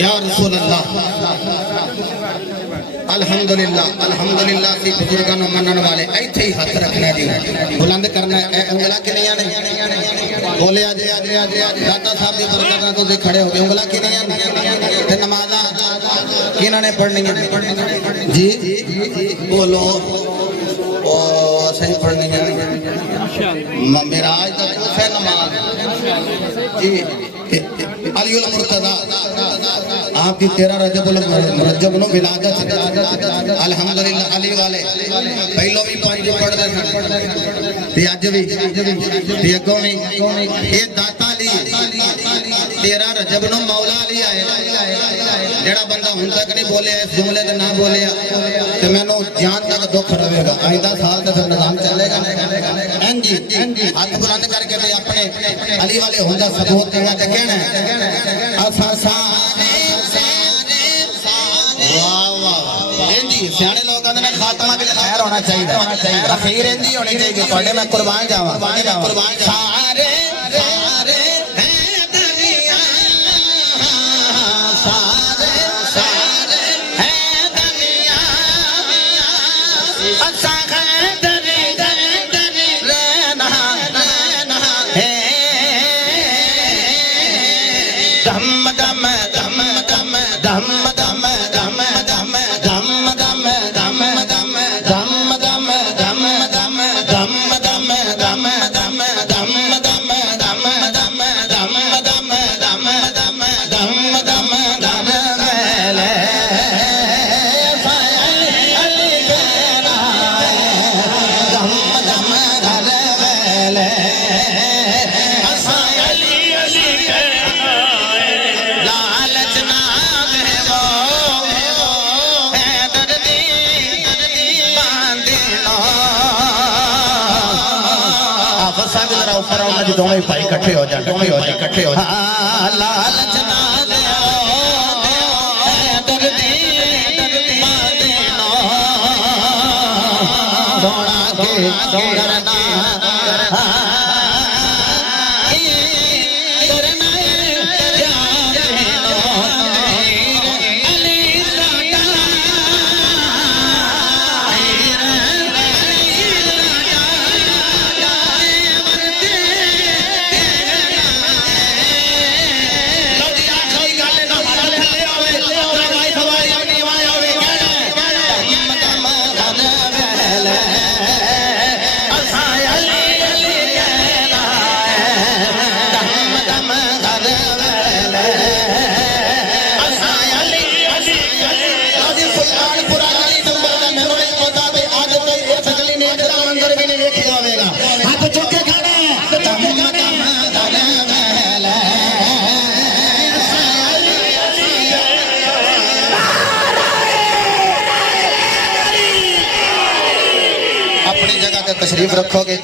या रसूल अल्लाह अल्हम्दुलिल्लाह अल्हम्दुलिल्लाह सी बुजुर्गों को मनन वाले इत्थे ही हाथ रखना जी बुलंद करना है उंगला किनिया ने बोले आज दादा साहब की बरकत तो खड़े हो गए उंगला किनिया ते नमाज़ा किन्हां ने पढ़नी है जी बोलो ओ सही पढ़नी है मेराज दा है नमाज जी अलीउल मुर्तज़ा आपकी 13 रजब नु विलादत अल्हम्दुलिल्लाह अली वाले पहलो भी पांच पढ़दे सन ते अज भी ते अगों भी ये दाता अली 13 रजब नु मौला अली आए जेड़ा बंदा हुण तक नहीं बोलिया इस जुमले ते ना बोलिया ते मैनू जान तक दुख रहेगा आइंदा साल तक निजाम चलेगा जी हाथ बुलंद करके ते अपने अली वाले हुंदा सबूत देना ते कहना असा सारे वाह वाह जी सियाने लोग कहंदे ने खात्मा भी खैर होना चाहिए अखीर इंदी होनी चाहिए ਤੁਹਾਡੇ मैं कुर्बान जावां सारे दोनों भाई इकट्ठे हो जाए इकट्ठे हो लालच ना तशरीफ रखोगे।